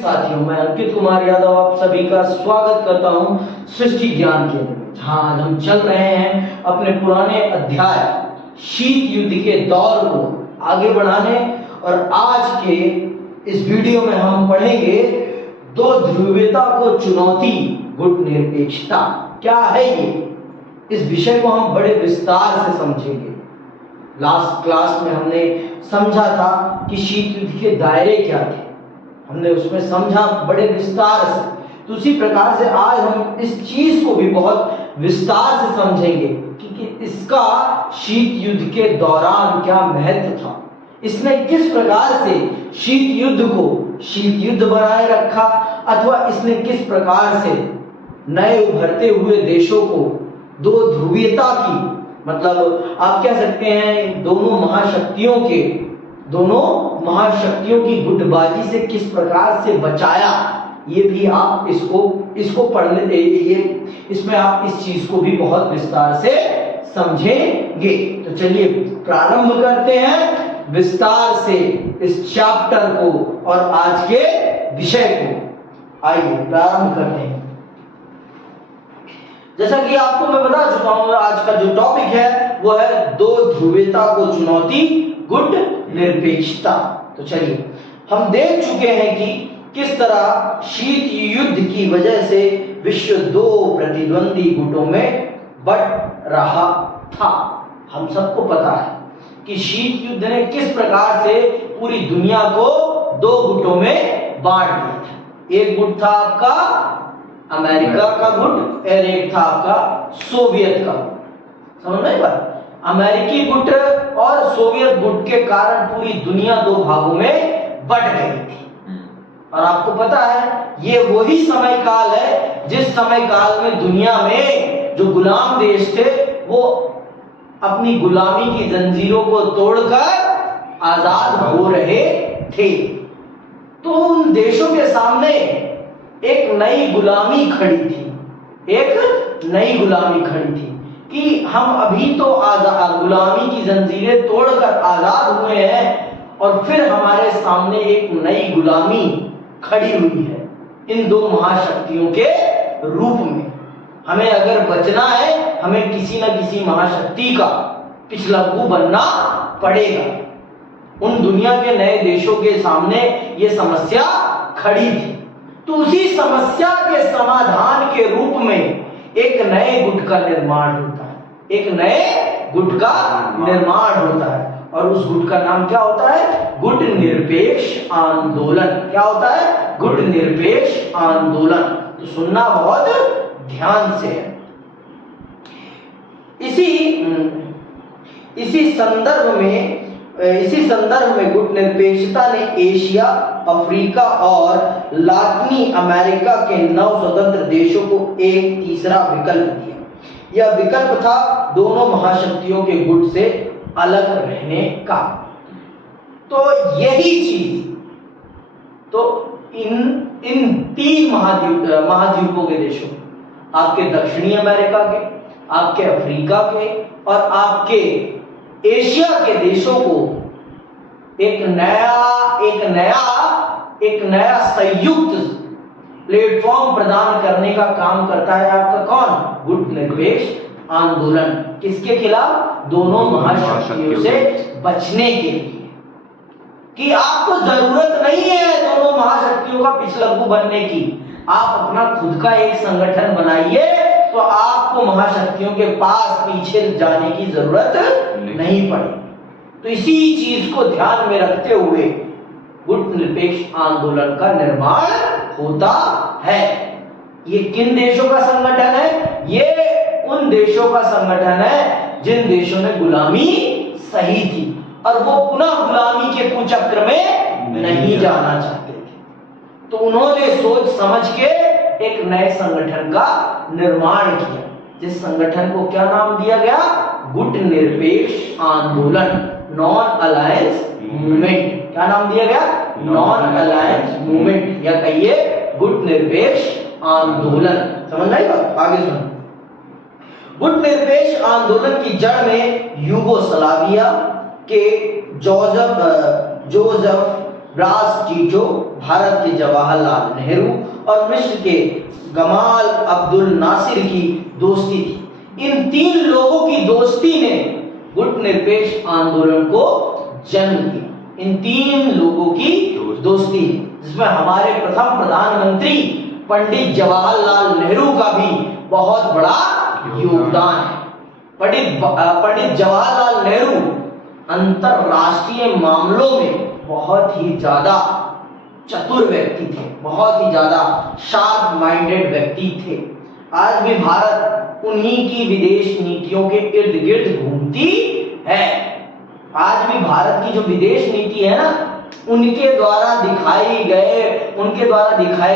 साथियों, मैं अंकित कुमार यादव आप सभी का स्वागत करता हूं सृष्टि ज्ञान केंद्र में, जहां आज हम चल रहे हैं अपने पुराने अध्याय शीत युद्ध के दौर को आगे बढ़ाने। और आज के इस वीडियो में हम पढ़ेंगे दो ध्रुवीयता को चुनौती, गुट निरपेक्षता क्या है ये। इस विषय को हम बड़े विस्तार से समझेंगे। लास्ट क्लास में हमने समझा था कि शीत युद्ध के दायरे क्या थे, हमने उसमें समझा बड़े विस्तार से। तो उसी प्रकार से आज हम इस चीज को भी बहुत विस्तार से समझेंगे कि इसका शीत युद्ध के दौरान क्या महत्व था, इसने किस प्रकार से शीत युद्ध को शीत युद्ध बनाए रखा, अथवा इसने किस प्रकार से नए उभरते हुए देशों को दो ध्रुवीयता की, मतलब आप कह सकते हैं दोनों महाशक्तियों की गुटबाजी से किस प्रकार से बचाया। ये भी आप इसको पढ़ने, इसमें आप इस चीज को भी बहुत विस्तार से समझेंगे। तो चलिए प्रारंभ करते हैं विस्तार से इस चैप्टर को और आज के विषय को। आइए प्रारंभ करते हैं। जैसा कि आपको मैं बता चुका हूं, आज का जो टॉपिक है वो है दो ध्रुवीयता को चुनौती, गुट निरपेक्षता। तो चलिए हम देख चुके हैं कि किस तरह शीत युद्ध की वजह से विश्व दो प्रतिद्वंदी गुटों में बंट रहा था। हम सबको पता है कि शीत युद्ध ने किस प्रकार से पूरी दुनिया को दो गुटों में बांट दिया था। एक गुट था आपका अमेरिका का गुट और एक था आपका सोवियत का। समझ में बात? अमेरिकी गुट और सोवियत गुट के कारण पूरी दुनिया दो भागों में बंट गई थी। और आपको पता है ये वही समय काल है जिस समय काल में दुनिया में जो गुलाम देश थे वो अपनी गुलामी की जंजीरों को तोड़कर आजाद हो रहे थे। तो उन देशों के सामने एक नई गुलामी खड़ी थी कि हम अभी तो गुलामी की जंजीरें तोड़कर आजाद हुए हैं और फिर हमारे सामने एक नई गुलामी खड़ी हुई है इन दो महाशक्तियों के रूप में। हमें अगर बचना है, हमें किसी न किसी महाशक्ति का पिछलग्गू बनना पड़ेगा। उन दुनिया के नए देशों के सामने ये समस्या खड़ी थी। तो उसी समस्या के समाधान के रूप में एक नए गुट का निर्माण होता है। और उस गुट का नाम क्या होता है? गुट निरपेक्ष आंदोलन। क्या होता है? गुट निरपेक्ष आंदोलन। तो सुनना बहुत ध्यान से है। इसी संदर्भ में गुट निरपेक्षता ने एशिया, अफ्रीका और लातिनी अमेरिका के 9 स्वतंत्र देशों को एक तीसरा विकल्प दिया। यह विकल्प था दोनों महाशक्तियों के गुट से अलग रहने का। तो यही चीज तो इन 3 महाद्वीपों के देशों, आपके दक्षिणी अमेरिका के, आपके अफ्रीका के और आपके एशिया के देशों को एक नया संयुक्त प्लेटफॉर्म प्रदान करने का काम करता है आपका कौन? गुट निरपेक्ष आंदोलन। किसके खिलाफ? दोनों महाशक्तियों से बचने के लिए, कि आपको जरूरत नहीं है दोनों महाशक्तियों का पिछलग्गू बनने की। आप अपना खुद का एक संगठन बनाइए तो आपको महाशक्तियों के पास पीछे जाने की जरूरत नहीं पड़ेगी। तो इसी चीज को ध्यान में रखते हुए गुट निरपेक्ष आंदोलन का निर्माण होता है। ये किन देशों का संगठन है? ये उन देशों का संगठन है जिन देशों ने गुलामी सही थी और वो पुनः गुलामी के कुचक्र में नहीं जाना चाहते थे। तो उन्होंने सोच समझ के एक नए संगठन का निर्माण किया, जिस संगठन को क्या नाम दिया गया? गुट निरपेक्ष आंदोलन, नॉन अलायंस मूवमेंट। क्या नाम दिया गया? नॉन अलायंस मूवमेंट, या कहिए गुट निरपेक्ष आंदोलन। समझ में आई बात? आगे सुनो। गुट निरपेक्ष आंदोलन की जड़ में यूगोस्लाविया के जोसेफ ब्रास टीटो, भारत के जवाहरलाल नेहरू और मिस्र के गमाल अब्दुल नासिर की दोस्ती थी। इन 3 लोगों की दोस्ती ने गुट निरपेक्ष आंदोलन को जन्म दिया। इन 3 लोगों की दोस्ती है, जिसमें हमारे प्रथम प्रधानमंत्री पंडित जवाहरलाल नेहरू का भी बहुत बड़ा योगदान है। पंडित जवाहरलाल नेहरू अंतरराष्ट्रीय मामलों में बहुत ही ज्यादा चतुर व्यक्ति थे, बहुत ही ज्यादा शार्प माइंडेड व्यक्ति थे। आज भी भारत उन्हीं की विदेश नीतियों के इर्द गिर्द घूमती है। आज भी भारत की जो विदेश नीति है ना, उनके द्वारा दिखाए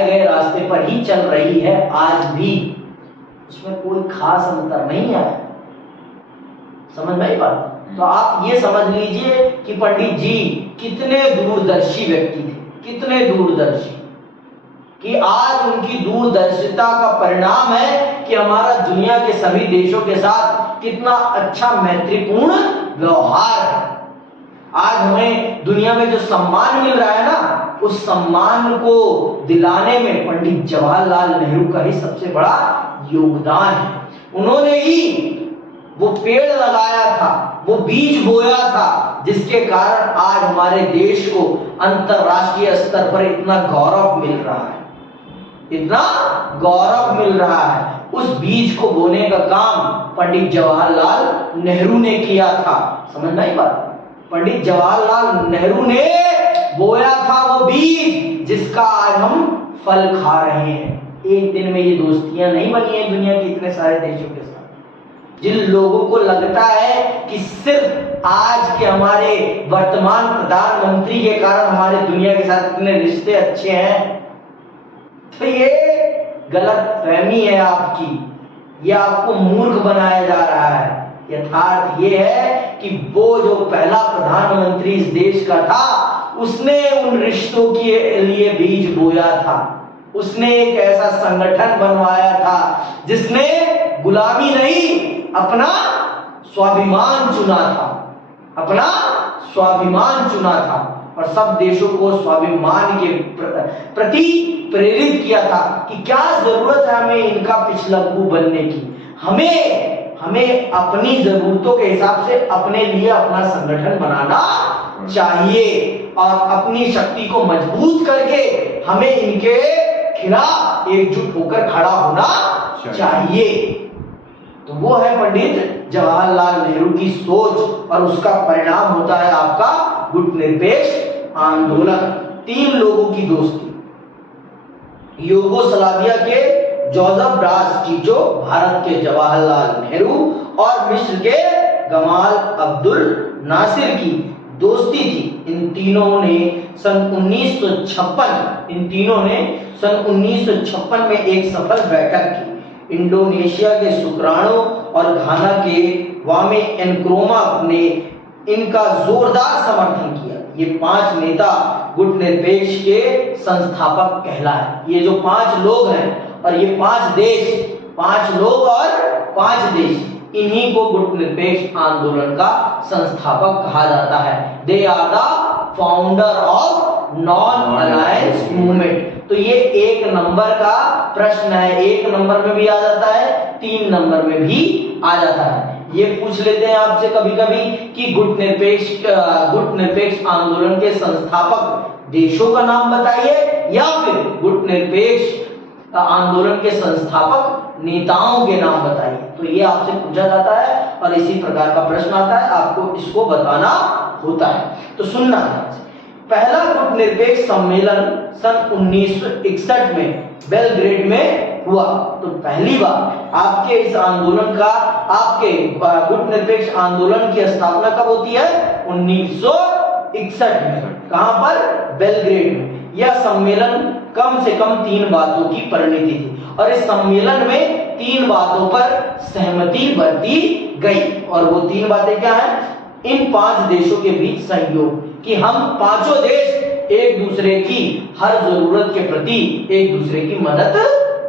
गए रास्ते पर ही चल रही है आज भी। उसमें कोई खास अंतर नहीं आया। समझ में आई बात? तो आप ये समझ लीजिए कि पंडित जी कितने दूरदर्शी व्यक्ति थे, कितने दूरदर्शी, कि आज उनकी दूरदर्शिता का परिणाम है कि हमारा दुनिया के सभी देशों के साथ कितना अच्छा मैत्रीपूर्ण व्यवहार है। आज हमें दुनिया में जो सम्मान मिल रहा है ना, उस सम्मान को दिलाने में पंडित जवाहरलाल नेहरू का ही सबसे बड़ा योगदान है। उन्होंने ही वो पेड़ लगाया था, वो बीज बोया था, जिसके कारण आज हमारे देश को अंतरराष्ट्रीय स्तर पर इतना गौरव मिल रहा है, इतना गौरव मिल रहा है। उस बीज को बोने का काम पंडित जवाहरलाल नेहरू ने किया था। समझ में आई बात? पंडित जवाहरलाल नेहरू ने बोया था वो बीज, जिसका आज हम फल खा रहे हैं। एक दिन में ये दोस्तियां नहीं बनी है दुनिया के इतने सारे देशों के साथ। जिन लोगों को लगता है कि सिर्फ आज के हमारे वर्तमान प्रधानमंत्री के कारण हमारे दुनिया के साथ इतने रिश्ते अच्छे हैं, तो ये गलत फहमी है आपकी। ये आपको मूर्ख बनाया जा रहा है। यथार्थ ये है कि वो जो पहला प्रधानमंत्री इस देश का था, उसने उन रिश्तों के लिए बीज बोया था। उसने एक ऐसा संगठन बनवाया था जिसने गुलामी नहीं, अपना स्वाभिमान चुना था, अपना स्वाभिमान चुना था, और सब देशों को स्वाभिमान के प्रति प्रेरित किया था कि क्या जरूरत है हमें इनका पिछलग्गू बनने की। हमें अपनी जरूरतों के हिसाब से अपने लिए अपना संगठन बनाना चाहिए, और अपनी शक्ति को मजबूत करके हमें इनके खिलाफ एकजुट होकर खड़ा होना चाहिए। तो वो है पंडित जवाहरलाल नेहरू की सोच, और उसका परिणाम होता है आपका गुट निरपेक्ष आंदोलन। 3 लोगों की दोस्ती, यूगोस्लाविया के जोसेफ ब्रास टीटो, भारत के जवाहरलाल नेहरू और मिस्र के गमाल अब्दुल नासिर की दोस्ती थी। इन तीनों ने सन 1956 में एक सफल बैठक की। इंडोनेशिया के सुकरानो और घाना के वामे एनक्रोमा ने इनका जोरदार समर्थन किया। ये 5 नेता गुट निरपेक्ष के संस्थापक कहलाए। ये जो 5 लोग हैं और ये 5 देश, 5 लोग और 5 देश, इन्हीं को गुट निरपेक्ष आंदोलन का संस्थापक कहा जाता है। They are the founder of non alliance movement. तो ये 1 नंबर का प्रश्न है, 1 नंबर में भी आ जाता है, 3 नंबर में भी आ जाता है। ये पूछ लेते हैं आपसे कभी कभी कि गुट निरपेक्ष आंदोलन के संस्थापक देशों का नाम बताइए, या फिर गुट निरपेक्ष आंदोलन के संस्थापक नेताओं के नाम बताइए। तो ये आपसे पूछा जाता है और इसी प्रकार का प्रश्न आता है, आपको इसको बताना होता है। तो सुनना, पहला गुट निरपेक्ष सम्मेलन सन 1961 में बेलग्रेड में हुआ। तो पहली बार आपके इस आंदोलन का, आपके गुट निरपेक्ष आंदोलन की स्थापना कब होती है? 1961 में। कहां पर? बेलग्रेड में। यह सम्मेलन कम से कम 3 बातों की परिणति थी, और इस सम्मेलन में 3 बातों पर सहमति बरती गई। और वो 3 बातें क्या हैं? इन 5 देशों के बीच सहयोग, कि हम 5 देश एक दूसरे की हर जरूरत के प्रति एक दूसरे की मदद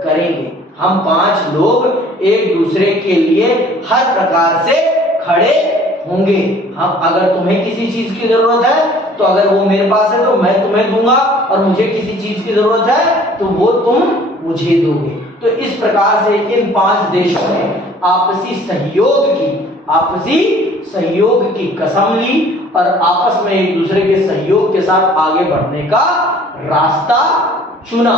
करेंगे। हम 5 लोग एक दूसरे के लिए हर प्रकार से खड़े होंगे। हम, अगर तुम्हें किसी चीज की जरूरत है तो अगर वो मेरे पास है तो मैं तुम्हें दूंगा, और मुझे किसी चीज की जरूरत है तो वो तुम मुझे दोगे। तो इस प्रकार से इन 5 देशों ने आपसी सहयोग की कसम ली और आपस में एक दूसरे के सहयोग के साथ आगे बढ़ने का रास्ता चुना।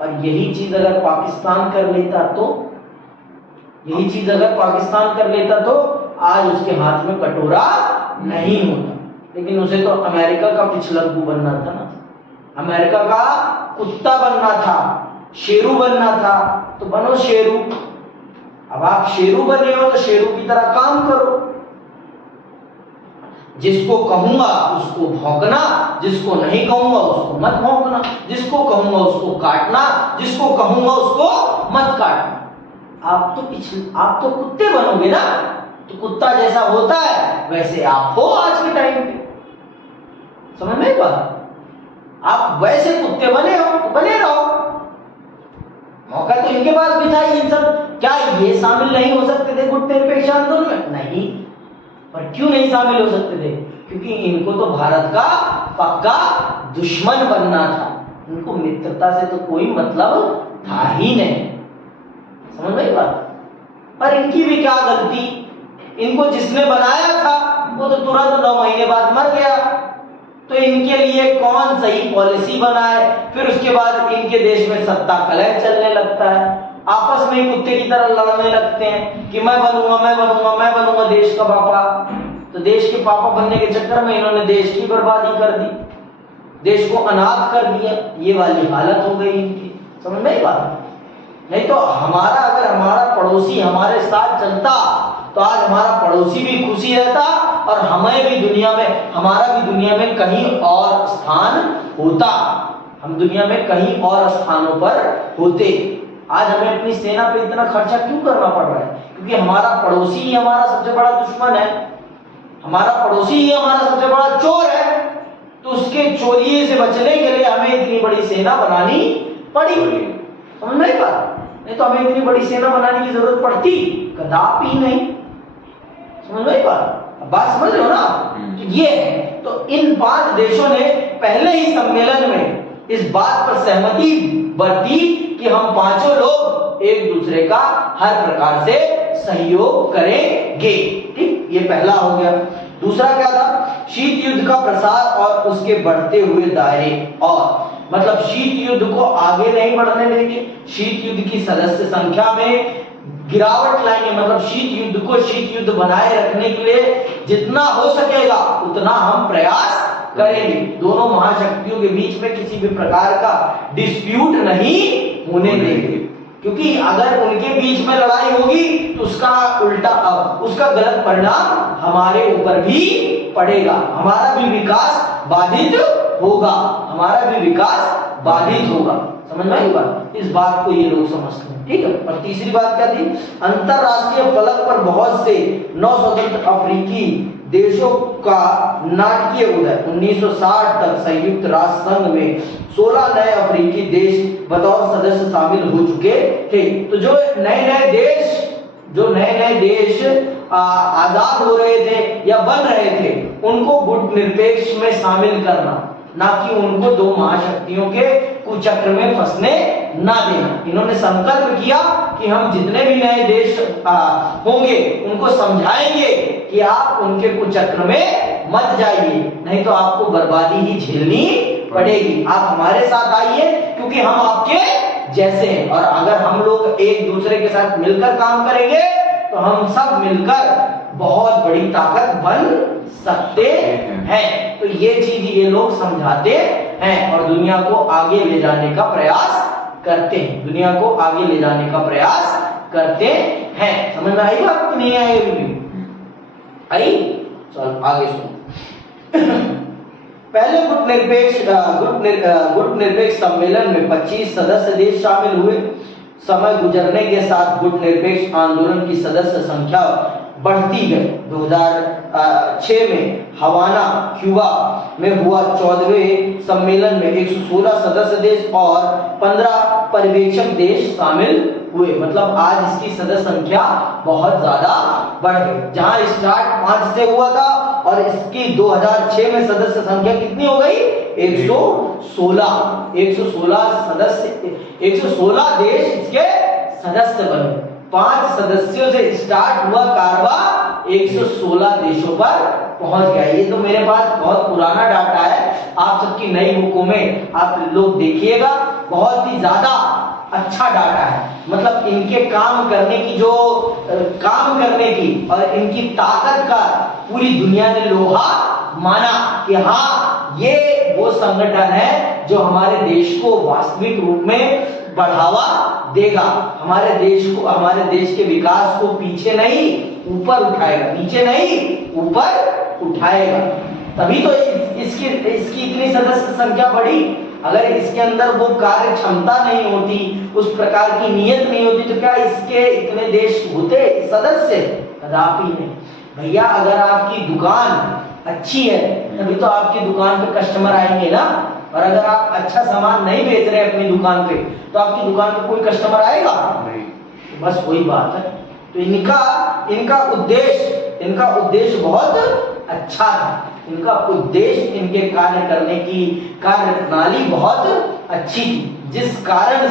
और यही चीज अगर पाकिस्तान कर लेता तो आज उसके हाथ में कटोरा नहीं होता। लेकिन उसे तो अमेरिका का पिछलग्गू बनना था ना, अमेरिका का कुत्ता बनना था, शेरू बनना था, तो बनो शेरू। अब आप शेरू बने हो तो शेरू की तरह काम करो। जिसको कहूंगा उसको भौंकना, जिसको नहीं कहूंगा उसको मत भौंकना, जिसको कहूंगा उसको काटना, जिसको कहूंगा उसको मत काटना। आप तो कुत्ते बनोगे ना, तो कुत्ता जैसा होता है वैसे आप हो आज के टाइम पे। समझ में बात? आप वैसे कुत्ते बने हो तो बने रहो। मौका तो इनके पास भी था। इन सब क्या ये शामिल नहीं हो सकते थे गुट निरपेक्ष आंदोलन में? नहीं। और क्यों नहीं शामिल हो सकते थे? क्योंकि इनको तो भारत का पक्का दुश्मन बनना था। इनको मित्रता से तो कोई मतलब था ही नहीं। समझ में बात? पर इनकी भी क्या गलती, इनको जिसने बनाया था वो तो तुरंत 9 महीने बाद मर गया। तो इनके लिए कौन सही पॉलिसी बनाए? फिर उसके बाद इनके देश में सत्ता कलह चलने लगता है। आपस में ही कुत्ते की तरह लड़ने लगते हैं कि मैं बनूंगा देश का पापा। तो देश के पापा बनने के चक्कर में इन्होंने देश की बर्बादी कर दी, देश को अनाथ कर दिया। ये वाली हालत हो गई इनकी। समझ में बात? नहीं तो अगर हमारा पड़ोसी हमारे साथ चलता तो आज हमारा पड़ोसी भी खुशी रहता और हमारा भी दुनिया में कहीं और स्थान होता। हम दुनिया में कहीं और स्थानों पर होते। आज हमें अपनी सेना पे इतना खर्चा क्यों करना पड़ रहा है? क्योंकि हमारा पड़ोसी ही हमारा सबसे बड़ा दुश्मन है, हमारा पड़ोसी ही हमारा सबसे बड़ा चोर है। तो उसके चोरिये से बचने के लिए हमें इतनी बड़ी सेना बनानी पड़ी। समझ में बात? नहीं तो हमें इतनी बड़ी सेना बनाने की जरूरत पड़ती कदापि नहीं। समझ में बात समझ रहे हो ना? तो ये है। तो इन 5 देशों ने पहले ही सम्मेलन में इस बात पर सहमति बरती कि हम 5 लोग एक दूसरे का हर प्रकार से सहयोग करेंगे। ठीक, ये पहला हो गया। दूसरा क्या था? शीत युद्ध का प्रसार और उसके बढ़ते हुए दायरे। और मतलब शीत युद्ध को आगे नहीं बढ़ने देंगे, शीत युद्ध की सदस्य संख्या में गिरावट लाएंगे। मतलब शीत युद्ध बनाए रखने के लिए जितना हो सकेगा उतना हम प्रयास करेंगे। दोनों महाशक्तियों के बीच में किसी भी प्रकार का डिस्प्यूट नहीं होने देंगे, क्योंकि अगर उनके बीच में लड़ाई होगी तो उसका गलत परिणाम हमारे ऊपर भी पड़ेगा। हमारा भी विकास बाधित होगा। समझ में आई बात? इस बात को ये लोग समझते हैं। ठीक है। और तीसरी बात क्या थी? अंतरराष्ट्रीय फलक पर बहुत से 9 स्वतंत्र अफ्रीकी देशों का नाटकीय उदय। 1960 तक संयुक्त राष्ट्र संघ में 16 नए अफ्रीकी देश बतौर सदस्य शामिल हो चुके थे। तो जो नए देश आजाद हो रहे थे या बन रहे थे, उनको गुट निरपेक्ष में शामिल करना, ना कि उनको 2 महाशक्तियों के कुचक्र में फंसने ना देना। इन्होंने संकल्प किया कि हम जितने भी नए देश होंगे उनको समझाएंगे कि आप उनके कुचक्र में मत जाइए, नहीं तो आपको बर्बादी ही झेलनी पड़ेगी। आप हमारे साथ आइए क्योंकि हम आपके जैसे हैं। और अगर हम लोग एक दूसरे के साथ मिलकर काम करेंगे तो हम सब मिलकर बहुत बड़ी ताकत बन सकते हैं। तो ये चीज ये लोग समझाते हैं और दुनिया को आगे ले जाने का प्रयास करते हैं। समझ में आई बात कि नहीं आई? आई? चल आगे सुनो। पहले गुट निरपेक्ष सम्मेलन में 25 सदस्य देश शामिल हुए। समय गुजरने के साथ गुट निरपेक्ष आंदोलन की सदस्य संख्या बढ़ती गई। 2006 में हवाना क्यूबा में हुआ 14वें सम्मेलन में 116 सदस्य देश और 15 पर्यवेक्षक देश शामिल हुए। मतलब आज इसकी सदस्य संख्या बहुत ज्यादा बढ़ गई। जहां स्टार्ट 5 से हुआ था और इसकी 2006 में सदस्य संख्या कितनी हो गई? 116। 116 सदस्य, 116 देश इसके सदस्य बने। 5 सदस्यों से स्टार्ट हुआ कारवां 116 देशों पर पहुंच गया। ये तो मेरे पास बहुत पुराना डाटा है, आप सबकी नई बुकों में आप लोग देखिएगा, बहुत ही ज्यादा अच्छा डाटा है। मतलब इनके काम करने की और इनकी ताकत का पूरी दुनिया ने लोहा माना कि हाँ ये वो संगठन है जो हमारे देश को वास्तविक रूप में बढ़ावा देगा, हमारे देश के विकास को पीछे नहीं ऊपर उठाएगा, नीचे नहीं ऊपर उठाएगा। तभी तो इसकी इतनी सदस्य संख्या बढ़ी। अगर इसके अंदर वो कार्य क्षमता नहीं होती, उस प्रकार की नीयत नहीं होती, तो क्या इसके इतने देश होते सदस्य? कदापि नहीं। भैया अगर आपकी दुकान अच्छी है तभी तो आपकी दुकान पे कस्टमर आएंगे ना, और अगर आप अच्छा सामान नहीं बेच रहे अपनी दुकान पे तो आपकी दुकान पे कोई कस्टमर आएगा नहीं। तो बस वही बात है। तो इनका उद्देश्य बहुत अच्छा था। इनका उद्देश्य, इनके कार्य करने की कार्य प्रणाली बहुत अच्छी थी, जिस कारण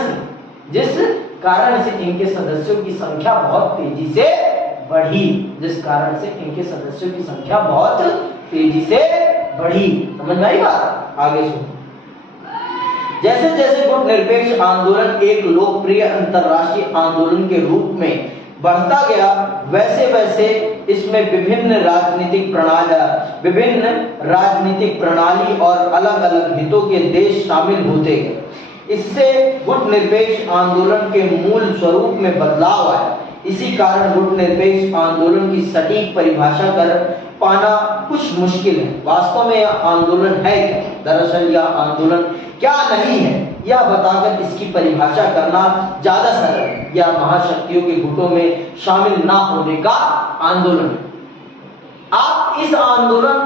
से इनके सदस्यों की संख्या बहुत तेजी से बढ़ी। समझ में आई बात? आगे सुनो। जैसे जैसे गुट निरपेक्ष आंदोलन एक लोकप्रिय अंतरराष्ट्रीय आंदोलन के रूप में बढ़ता गया, वैसे वैसे इसमें विभिन्न राजनीतिक प्रणाली और अलग अलग हितों के देश शामिल होते गए। इससे गुट निरपेक्ष आंदोलन के मूल स्वरूप में बदलाव आया। इसी कारण गुट निरपेक्ष आंदोलन की सटीक परिभाषा कर पाना कुछ मुश्किल है। वास्तव में यह आंदोलन है क्या? दरअसल यह आंदोलन क्या नहीं है, यह बताकर इसकी परिभाषा करना ज्यादा सरल है। यह महाशक्तियों के गुटों में शामिल ना होने का आंदोलन है। आप इस आंदोलन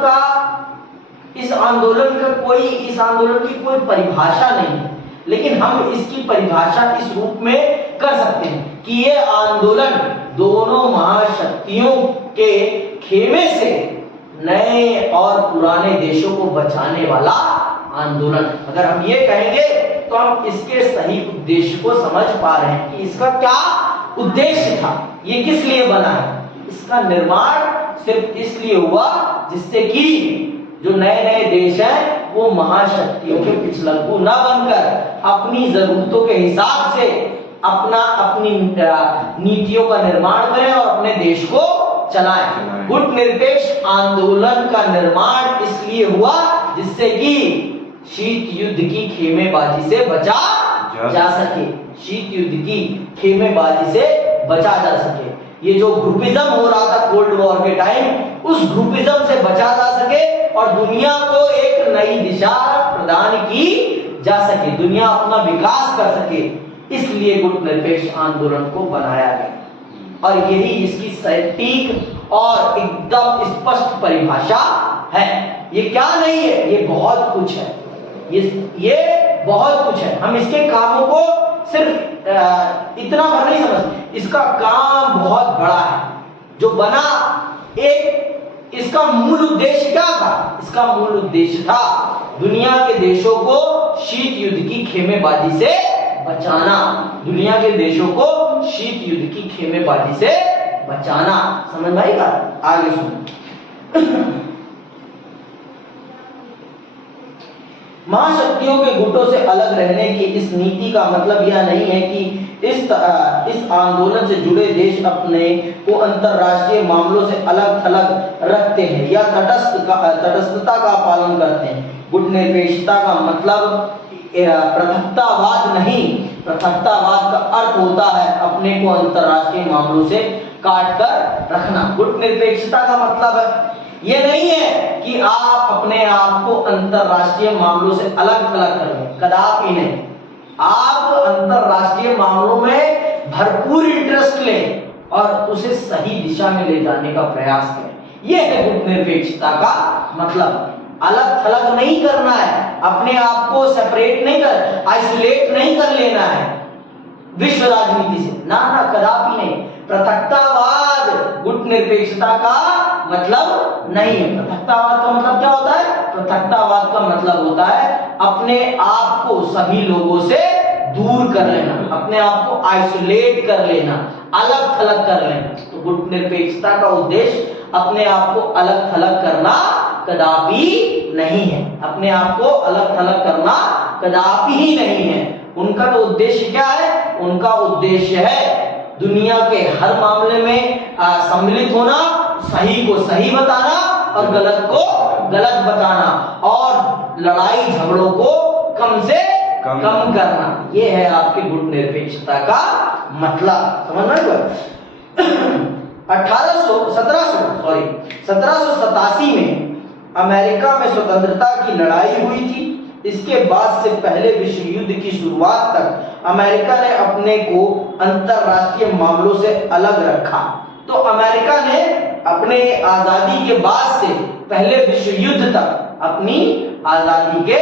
की कोई परिभाषा नहीं है, लेकिन हम इसकी परिभाषा इस रूप में कर सकते हैं कि ये आंदोलन दोनों महाशक्तियों के खेमे से नए और पुराने देशों को बचाने वाला आंदोलन। अगर हम ये कहेंगे तो हम इसके सही उद्देश्य को समझ पा रहे हैं कि इसका क्या उद्देश्य था, ये किस लिए बना है। इसका निर्माण सिर्फ इसलिए हुआ जिससे कि जो नए नए देश हैं वो महाशक्तियों के पिछलग्गू न बनकर अपनी जरूरतों के हिसाब से अपनी नीतियों का निर्माण करें और अपने देश को चलाएं। गुट निरपेक्ष आंदोलन का निर्माण इसलिए हुआ जिससे कि शीत युद्ध की खेमेबाजी से बचा जा सके। ये जो ग्रुपिज्म हो रहा था कोल्ड वॉर के टाइम, उस ग्रुपिज्म से बचा जा सके और दुनिया को एक नई दिशा प्रदान की जा सके, दुनिया अपना विकास कर सके। इसलिए गुट निरपेक्ष आंदोलन को बनाया गया और यही इसकी सटीक और एकदम स्पष्ट परिभाषा है। ये क्या नहीं है, ये बहुत कुछ है। ये बहुत कुछ है। हम इसके कामों को सिर्फ इतना भर नहीं समझ, इसका काम बहुत बड़ा है जो बना। इसका मूल उद्देश्य क्या था? इसका मूल उद्देश्य था दुनिया के देशों को शीत युद्ध की खेमेबाजी से बचाना। दुनिया के देशों को शीत युद्ध की खेमेबाजी से बचाना। समझ में आएगा? आगे सुनो। महाशक्तियों के गुटों से अलग रहने की इस नीति का मतलब यह नहीं है कि इस आंदोलन से जुड़े देश अपने को अंतरराष्ट्रीय मामलों से अलग थलग रखते हैं या तटस्थता का पालन करते हैं। गुट निरपेक्षता का मतलब पृथकतावाद नहीं। पृथकतावाद का अर्थ होता है अपने को अंतरराष्ट्रीय मामलों से काट कर रखना। गुट निरपेक्षता का मतलब ये नहीं है कि आप अपने आप को अंतरराष्ट्रीय मामलों से अलग थलग करें, कदापि नहीं। आप अंतरराष्ट्रीय मामलों में भरपूर इंटरेस्ट लें और उसे सही दिशा में ले जाने का प्रयास करें। यह है गुट निरपेक्षता का मतलब। अलग थलग नहीं करना है, अपने आप को सेपरेट नहीं कर, आइसोलेट नहीं कर लेना है विश्व राजनीति से, ना कदापि नहीं। पृथकतावाद गुट निरपेक्षता का मतलब नहीं है। पृथकतावाद का मतलब क्या होता है? पृथकतावाद का मतलब होता है अपने आप को सभी लोगों से दूर कर लेना, अपने आप को आइसोलेट कर लेना, अलग थलग कर लेना। तो गुट निरपेक्षता का उद्देश्य अपने आप को अलग थलग करना कदापि नहीं है, अपने आप को अलग थलग करना कदापि ही नहीं है। उनका तो उद्देश्य क्या है? उनका उद्देश्य है दुनिया के हर मामले में सम्मिलित होना, सही को सही बताना और गलत को गलत बताना, और लड़ाई झगड़ों को कम से कम करना। ये है आपके गुट निरपेक्षता का मतलब। समझ में आया? 1787 में अमेरिका में स्वतंत्रता की लड़ाई हुई थी। इसके बाद से पहले विश्व युद्ध की शुरुआत तक अमेरिका ने अपने को अंतरराष्ट्रीय मामलों से अलग रखा। तो अमेरिका ने अपने आजादी के बाद से पहले विश्व युद्ध तक, अपनी आजादी के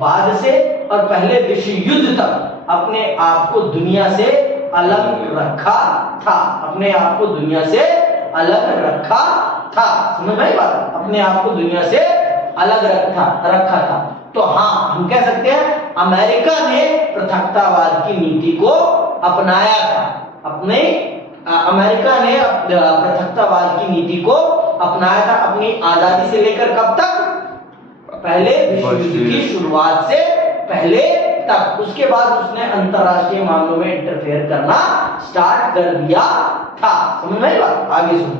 बाद से और पहले विश्व युद्ध तक अपने आप को दुनिया से अलग रखा था, अपने आप को दुनिया से अलग रखा था। समझ में आई बात? अपने आप को दुनिया से अलग रखा था। तो हाँ, हम कह सकते हैं अमेरिका ने पृथकतावाद की नीति को अपनाया था। अमेरिका ने पृथकतावाद की नीति को अपनाया था अपनी आजादी से लेकर कब तक? पहले विश्व युद्ध की शुरुआत से पहले तक। उसके बाद उसने अंतरराष्ट्रीय मामलों में इंटरफेयर करना स्टार्ट कर दिया था। समझ में आई बात? आगे सुनो।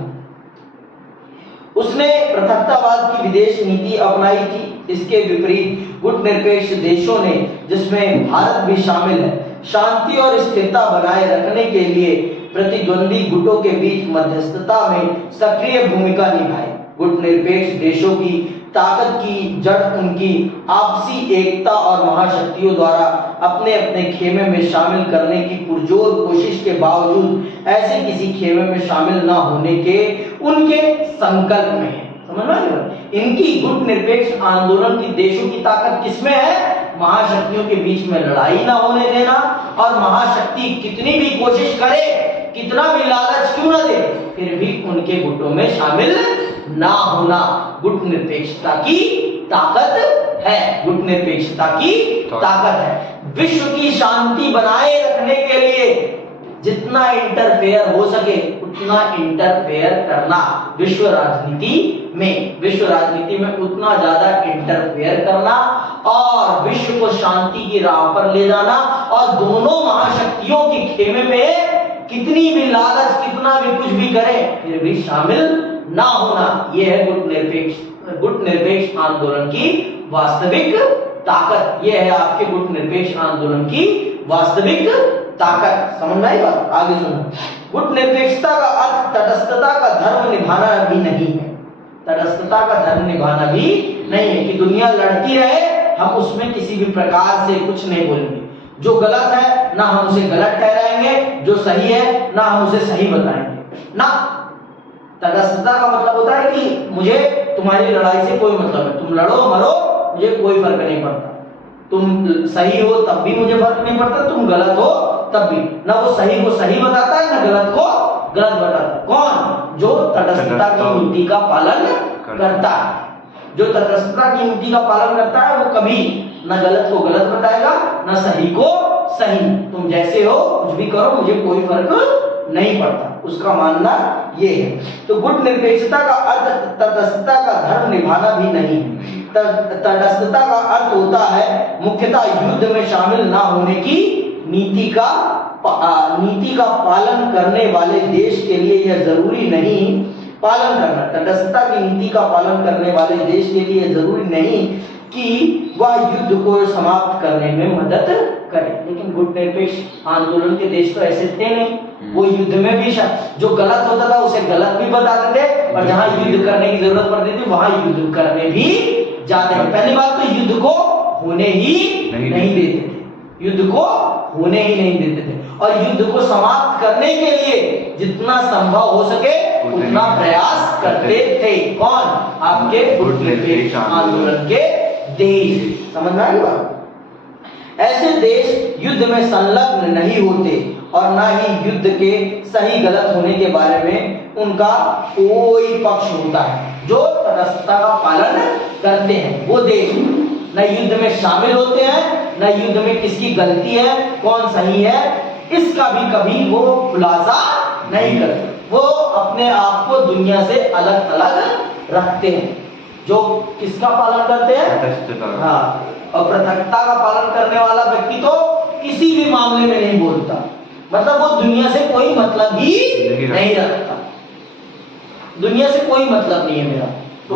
उसने पृथकतावाद की विदेश नीति अपनाई थी। इसके विपरीत गुट निरपेक्ष देशों ने, जिसमें भारत भी शामिल है, शांति और स्थिरता बनाए रखने के लिए प्रतिद्वंदी गुटों के बीच मध्यस्थता में सक्रिय भूमिका निभाई। गुट निरपेक्ष देशों की ताकत की जड़ उनकी आपसी एकता और महाशक्तियों द्वारा अपने अपने खेमे में शामिल करने की पुरजोर कोशिश के बावजूद ऐसे किसी खेमे में शामिल न होने के उनके संकल्प में है। समझ में आया? इनकी गुट निरपेक्ष आंदोलन की देशों की ताकत किसमें है? महाशक्तियों के बीच में लड़ाई ना होने देना, और महाशक्ति कितनी भी कोशिश करे, कितना भी लालच क्यों ना दे, फिर भी उनके गुटों में शामिल ना होना गुट निरपेक्षता की ताकत है। गुट निरपेक्षता की ताकत है। विश्व की शांति बनाए रखने के लिए जितना इंटरफेयर हो सके उतना इंटरफेयर करना, विश्व राजनीति में उतना ज्यादा इंटरफेयर करना और विश्व को शांति की राह पर ले जाना, और दोनों महाशक्तियों के खेमे में कितनी भी लालच, कितना भी कुछ भी करे, फिर भी शामिल ना होना। यह है गुट निरपेक्ष आंदोलन की वास्तविक ताकत। यह है आपके गुट निरपेक्ष आंदोलन की वास्तविक ताकत। समझ में आई बात? आगे सुनो। गुट निरपेक्षता का अर्थ तटस्थता का धर्म निभाना भी नहीं है। तटस्थता का धर्म निभाना भी नहीं है कि दुनिया लड़ती रहे, हम उसमें किसी भी प्रकार से कुछ नहीं बोलेंगे। जो गलत है ना हम उसे गलत ठहराएंगे, जो सही है ना हम उसे सही बताएंगे ना। तटस्थता का मतलब होता है कि मुझे तुम्हारी लड़ाई से कोई मतलब है, तुम लड़ो मरो मुझे कोई फर्क नहीं पड़ता। तुम सही हो तब भी मुझे फर्क नहीं पड़ता, तुम गलत हो तब भी। ना वो सही को सही बताता है, ना गलत को गलत बताता है। कौन? जो तटस्थता की नीति का पालन करता है। जो तटस्थता की नीति का पालन करता है वो कभी ना गलत को गलत बताएगा, ना सही को सही। तुम जैसे हो कुछ भी करो, मुझे कोई फर्क नहीं पड़ता, उसका मानना ये है। तो गुट निरपेक्षता का अर्थ तटस्थता का धर्म निभाना भी नहीं है। तटस्थता का अर्थ होता है मुख्यतः युद्ध में शामिल ना होने की नीति का पालन करने वाले देश के लिए यह जरूरी नहीं पालन करना। तटस्थता की नीति का पालन करने वाले देश के लिए जरूरी नहीं कि वह युद्ध को समाप्त करने में मदद करे। लेकिन गुट निरपेक्ष आंदोलन के देश तो ऐसे थे नहीं। वो युद्ध में भी जो गलत होता था उसे गलत भी बताते थे, और जहां युद्ध करने की जरूरत पड़ती थी वहां युद्ध करने भी जाते हैं। पहली बात तो युद्ध को होने ही नहीं देते थे, युद्ध को होने ही नहीं देते थे, और युद्ध को समाप्त करने के लिए जितना संभव हो सके उतना प्रयास करते थे। कौन? आपके गुट निरपेक्ष आंदोलन के देश। समझ में आई बात? ऐसे देश युद्ध में संलग्न नहीं होते और ना ही युद्ध के सही गलत होने के बारे में उनका कोई पक्ष होता है। जो तटस्थता का पालन करते हैं वो देश न युद्ध में शामिल होते हैं, न युद्ध में किसकी गलती है, कौन सही है, इसका भी कभी वो खुलासा नहीं करते। वो अपने आप को दुनिया से अलग अलग रखते हैं। जो किसका पालन करते हैं? हाँ, और पृथकता का पालन करने वाला व्यक्ति तो किसी भी मामले में नहीं बोलता, मतलब वो दुनिया से कोई मतलब ही नहीं रखता। दुनिया से कोई मतलब नहीं है मेरा, तो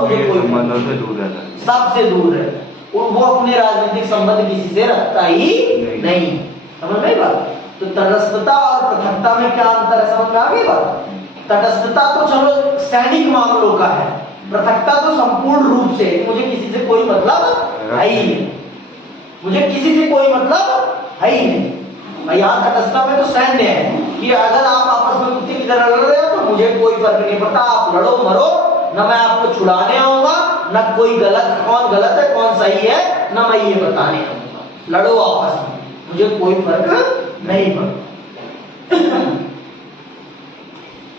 मुझे कोई संबंधों से दूर रहता है, सबसे दूर रहता है। वो अपने राजनीतिक संबंध किसी से रखता ही नहीं। समझ में बात? तो तटस्थता और पृथकता में क्या अंतर है, समझ में आ गई बात? तटस्थता तो चलो सैनिक मामलों का है, पृथकता तो संपूर्ण रूप से मुझे किसी से कोई मतलब है ही नहीं, मुझे किसी से कोई मतलब है ही नहीं। यहाँ तटस्थता में तो सैन्य है कि अगर आप आपस में कुत्ते की तरह लड़ रहे हो तो मुझे कोई फर्क नहीं पड़ता, आप लड़ो मरो, न मैं आपको छुड़ाने आऊंगा, न कोई गलत, कौन गलत है कौन सही है, न मैं ये बताने आऊंगा। लड़ो आपस में, मुझे कोई फर्क नहीं पड़ता।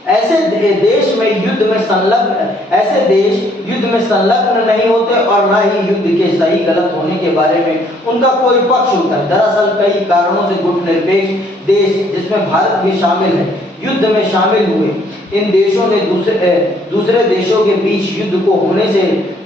ऐसे देश में युद्ध में संलग्न, ऐसे देश युद्ध में संलग्न नहीं होते और न ही युद्ध के सही गलत होने के बारे में उनका कोई पक्ष होता है। दरअसल कई कारणों से गुटनिरपेक्ष देश, जिसमें भारत भी शामिल है, युद्ध में शामिल हुए। इन देशों ने दूसरे देशों के बीच युद्ध को होने से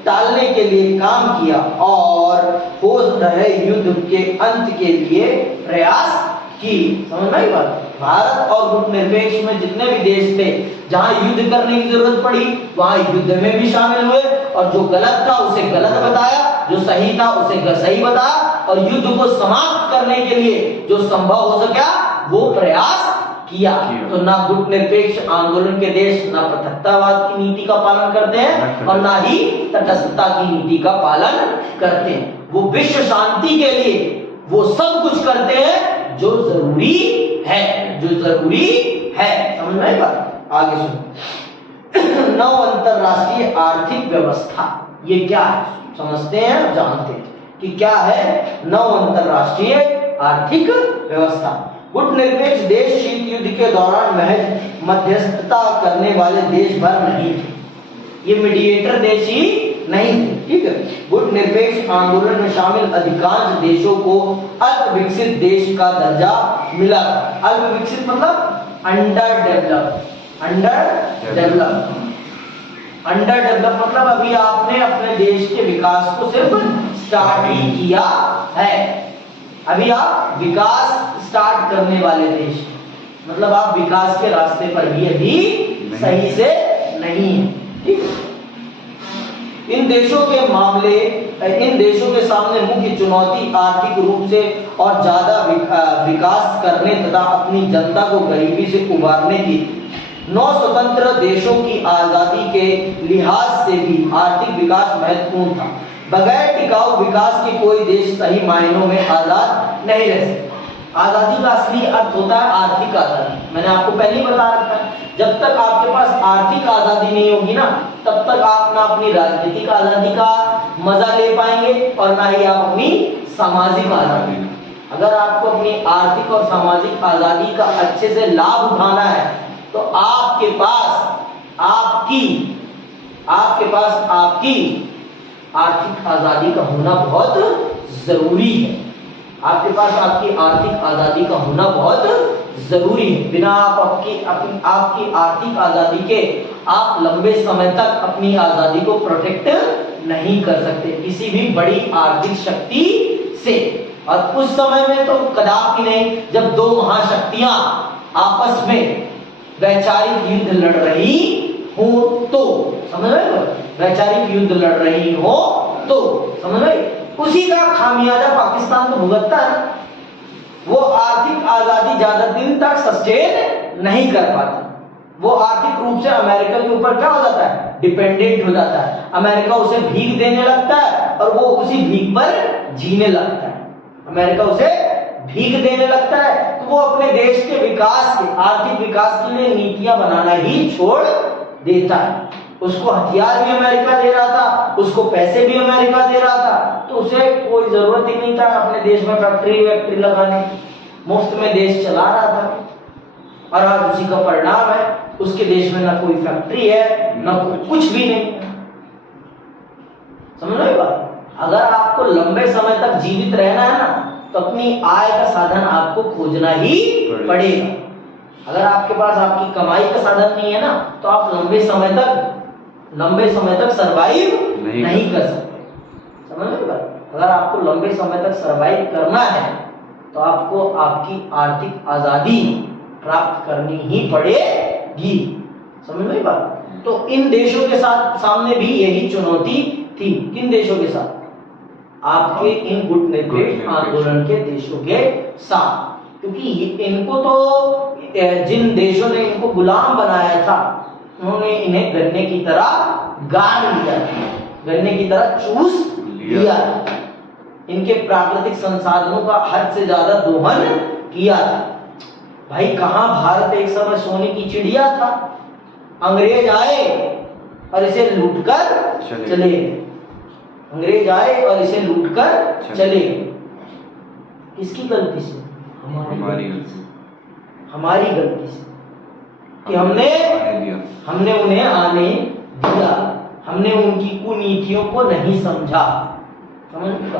टालने के लिए काम किया और हो रहे युद्ध के अंत के लिए प्रयास की। समझ में आई बात? भारत और गुटनिरपेक्ष में जितने भी देश थे जहां युद्ध करने की जरूरत पड़ी वहां युद्ध में भी शामिल हुए, और जो गलत था उसे गलत बताया, जो सही था उसे सही बताया, और युद्ध को समाप्त करने के लिए जो संभव हो सका वो प्रयास किया। तो ना गुटनिरपेक्ष आंदोलन के देश ना पृथकतावाद की नीति का पालन करते हैं और ना ही तटस्थता की नीति का पालन करते हैं। वो विश्व शांति के लिए वो सब कुछ करते हैं जो जरूरी है, जो जरूरी है। समझ में आई बात? आगे सुनो। नव अंतरराष्ट्रीय आर्थिक व्यवस्था, ये क्या है समझते हैं, जानते हैं कि क्या है नव अंतरराष्ट्रीय आर्थिक व्यवस्था। गुटनिरपेक्ष देश शीत युद्ध के दौरान महज मध्यस्थता करने वाले देश भर नहीं थे, ये मीडिएटर देश ही नहीं थे, ठीक है। गुटनिरपेक्ष आंदोलन में शामिल अधिकांश देशों को अल्प विकसित देश का दर्जा मिला। अल्प विकसित मतलब under develop, under develop, under develop मतलब अभी आपने अपने देश के विकास को सिर्फ स्टार्ट ही किया है, अभी आप विकास स्टार्ट करने वाले देश, मतलब आप विकास के रास्ते पर भी अभी सही से नहीं है, ठीक। इन देशों के सामने मुख्य चुनौती आर्थिक रूप से और ज्यादा विकास करने तथा अपनी जनता को गरीबी से उबारने की। 9 स्वतंत्र देशों की आजादी के लिहाज से भी आर्थिक विकास महत्वपूर्ण था। बगैर टिकाऊ विकास के कोई देश सही मायनों में आजाद नहीं रह सकता। आजादी का असली अर्थ होता है आर्थिक आजादी। मैंने आपको पहले ही बता रखा है, जब तक आपके पास आर्थिक आजादी नहीं होगी ना, तब तक आप ना अपनी राजनीतिक आजादी का मजा ले पाएंगे और ना ही आप अपनी सामाजिक आजादी। अगर आपको अपनी आर्थिक और सामाजिक आजादी का अच्छे से लाभ उठाना है तो आपके पास आपकी आर्थिक आजादी का होना बहुत जरूरी है। आपके पास आपकी आर्थिक आजादी का होना बहुत जरूरी है। बिना आपकी आर्थिक आजादी के आप लंबे समय तक अपनी आजादी को प्रोटेक्ट नहीं कर सकते किसी भी बड़ी आर्थिक शक्ति से। और उस समय में तो कदापि नहीं, जब दो महाशक्तियां आपस में वैचारिक युद्ध लड़ रही हो तो, समझ रहे हो, वैचारिक युद्ध लड़ रही हो तो, समझ रहे, उसी का खामियाजा पाकिस्तान को भुगतता है। वो आर्थिक आजादी ज्यादा दिन तक सस्टेन नहीं कर पाता, वो आर्थिक रूप से अमेरिका के ऊपर क्या हो जाता है, डिपेंडेंट हो जाता है। अमेरिका उसे भीख देने लगता है और वो उसी भीख पर जीने लगता है। अमेरिका उसे भीख देने लगता है तो वो अपने देश के विकास के, आर्थिक विकास के लिए नीतियां बनाना ही छोड़ देता है। उसको हथियार भी अमेरिका दे रहा था, उसको पैसे भी अमेरिका दे रहा था, तो उसे कोई जरूरत ही नहीं था अपने देश में फैक्ट्री लगाने की। मुफ्त में देश चला रहा था, और आज उसी का परिणाम है। उसके देश में ना कोई फैक्ट्री है, ना कुछ भी नहीं है। समझ रहे बात? अगर आपको लंबे समय तक जीवित रहना है ना, तो अपनी आय का साधन आपको खोजना ही पड़ेगा। अगर आपके पास आपकी कमाई का साधन नहीं है ना, तो आप लंबे समय तक सरवाइव नहीं कर सकते। समझ रहे बात? अगर आपको लंबे समय तक सरवाइव करना है, तो आपको आपकी आर्थिक आजादी प्राप्त करनी ही पड़ेगी। समझ में बात? तो इन देशों के साथ सामने भी यही चुनौती थी। किन देशों के साथ? आपके इन गुटनिरपेक्ष आंदोलन के देशों के साथ। क्योंकि इनको तो जिन देशों ने इनको गुलाम बनाया था, उन्होंने इन्हें गन्ने की तरह गाड़ लिया, गन्ने की तरह चूस लिया, इनके प्राकृतिक संसाधनों का हद से ज्यादा दोहन किया था। भाई कहां भारत एक समय सोने की चिड़िया था, अंग्रेज आए और इसे लूटकर चले गए। अंग्रेज आए और इसे लूटकर चले गए। किसकी गलती से? हमारी गलती से कि हमने उन्हें आने दिया, हमने उनकी कुनीतियों को नहीं समझा। समझ लो,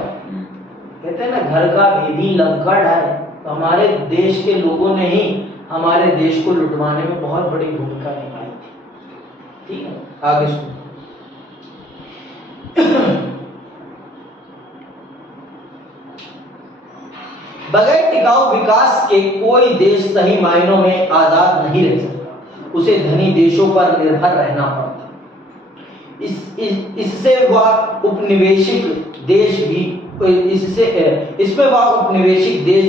कहते हैं ना, घर का भेदी लंका ढाए। तो हमारे देश के लोगों ने ही हमारे देश को लुटवाने में बहुत बड़ी भूमिका निभाई थी। ठीक है, आगे सुनो। बगैर टिकाऊ विकास के कोई देश सही मायनों में आजाद नहीं रह सकता, उसे धनी देशों पर निर्भर रहना पड़ता। इससे वह उपनिवेशिक देश